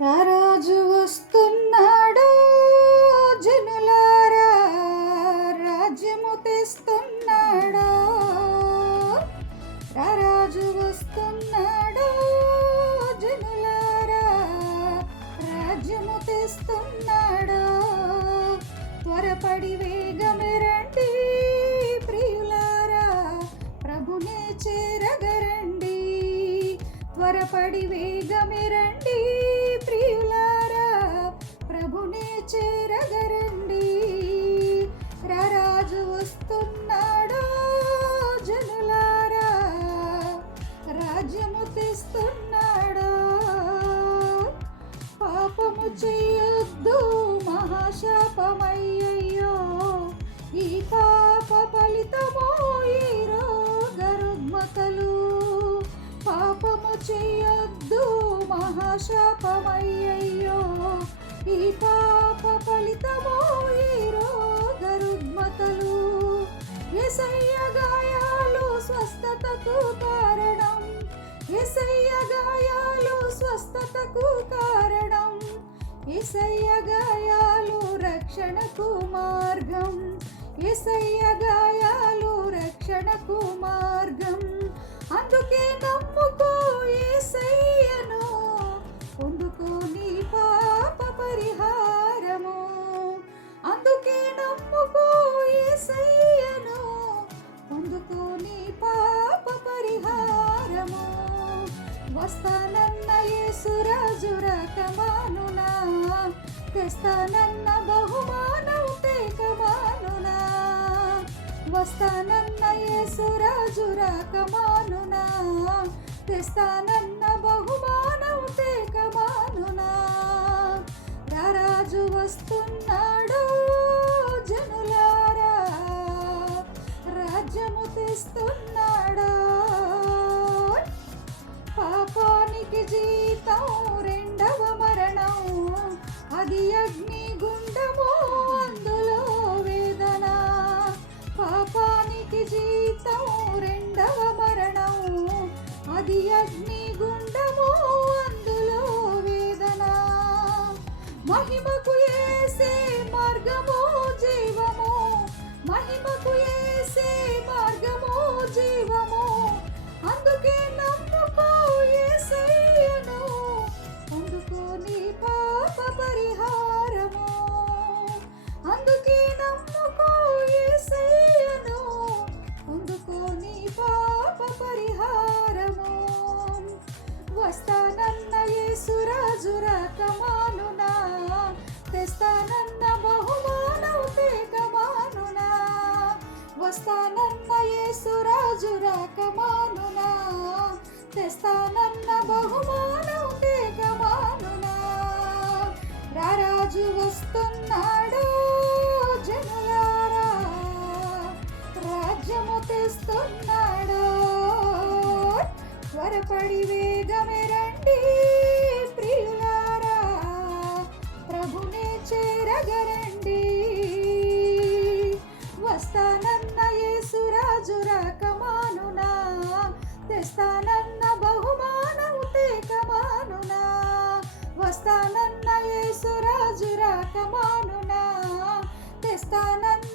రారాజు వస్తున్నాడు జనులారా, రాజ్యము తెస్తున్నాడు. రారాజు వస్తున్నాడు జనులారా, రాజ్యము తెస్తున్నాడు. త్వరపడి వేగమెరండి ప్రియులారా, ప్రభునే చేరగరండి. త్వరపడి వేగమెరండి ప్రియులారా, ప్రభునే చేరగరండి. రారాజు వస్తున్నాడు జనులారా, రాజ్యము తెస్తున్నాడు. పాపము చేయొద్దు మహాశాపమయ్యయ్యో, ఈ పాప ఫలితమో ఈ రోగరుగ్మతలు. పాపము చేయొద్దు మహాశాపమయ్యయ్యో, ఈ పాప ఫలితమో ఈ రోగరుగ్మతలు. యేసయ్య గాయాలు స్వస్థతకు కారణం, యేసయ్య గాయాలు స్వస్థతకు కారణం. యేసయ్య గాయాలు రక్షణకు మార్గం, యేసయ్య గాయాలు రక్షణకు మార్గం. అందుకే నమ్ముకో యేసయ్యను, పొందుకో నీ పాప పరిహారము. అందుకే నమ్ముకో యేసయ్యను, పొందుకో నీ పాప పరిహారము. వస్తానన్న యేసురాజు రకమానునా, తెస్తానన్న బహుమానం తేకమానునా. వస్తానన్న యేసురాజు రకమానునా, తెస్తానన్న బహుమానం తేకమానునా. రారాజు వస్తున్నాడు జనులారా, రాజ్యము తెస్తున్నాడు. పాపానికి జీతం రెండవ మరణం, అది అగ్ని గుండము, అందులో వేదన. పాపానికి జీతం రెండవ మరణం, అది అగ్ని గుండము, అందులో వేదన. మహిమకు యేసే మార్గము జీవము, మహిమకు యేసే మార్గము జీవము. అందుకే నమ్ముకో యేసయ్యను, అందుకో నీ పాప పరిహారము. అందుకే నమ్ముకో యేసయ్యను, అందుకో నీ పాప పరిహారము. వస్తానన్న యేసురాజు రకమానునా, తెస్తానన్న బహుమానం తేకమానునా. వస్తానన్న యేసురాజు రకమానునా, తెస్తానన్న బహుమానం తేకమానునా. రారాజు వస్తున్నాడు జనులారా, రాజ్యము తెస్తున్నాడు. త్వరపడి వేగమెరండి ప్రియులారా, ప్రభునే చేరగరండి. వస్తానన్న యేసురాజు రకమానునా, తెస్తానన్న బహుమానం తేకమానునా. వస్తానన్న యేసురాజు రకమానునా, తెస్తానన్న